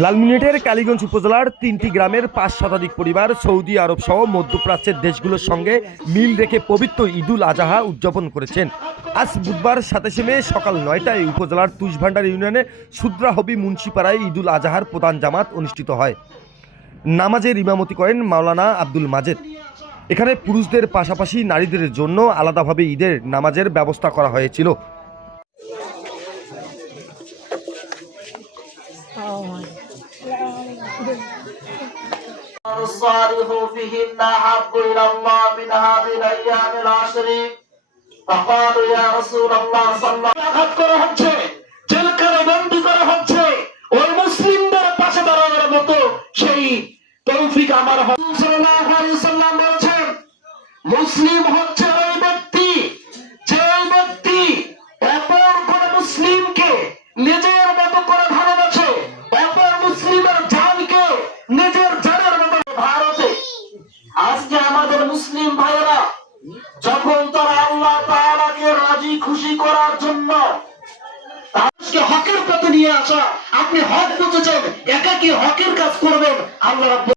লালমনিরহাটের কালীগঞ্জ উপজেলার ৩টি গ্রামের ৫ শতাধিক পরিবার সৌদি আরব সহ মধ্যপ্রাচ্যের দেশগুলোর সঙ্গে মিল রেখে পবিত্র ঈদুল আজহা উদযাপন করেছেন। আজ বুধবার ২৭ মে সকাল ৯টায় উপজেলার তুষভান্ডার ইউনিয়নে সুদ্রাহবি মুন্সিপাড়ায় ঈদুল আজহার প্রধান জামাত অনুষ্ঠিত হয়। নামাজের ইমামতি করেন মাওলানা আব্দুল মাজেদ। এখানে পুরুষদের পাশাপাশি নারীদের জন্য আলাদাভাবে ঈদের নামাজের ব্যবস্থা করা হয়েছিল। الصالح فيهن أحب إلى الله من هذه الأيام العشر فقالوا يا رسول الله صلى الله عليه وسلم জেলখানে বন্দী করা হচ্ছে ওই মুসলিমদের পাশে দাঁড়ানোর মতো সেই তৌফিক আমার রাসূল সাল্লাল্লাহু আলাইহি ওয়াসাল্লাম বলেছেন, মুসলিম হচ্ছে ওই ব্যক্তি যে ব্যক্তি অপর কোন মুসলিমকে নিজের মতো করে ভালোবাসে, অপর মুসলিমের জানকে নিজের জানের মতো। ভারতে আজকে আমাদের মুসলিম ভাইয়েরা যখন তারা আল্লাহ তাআলাকে রাজি খুশি করার জন্য আজকে হকের পথে নিয়ে আসা, আপনি হক বুঝেছেন, একাকী হকের কাজ করবেন, আল্লাহ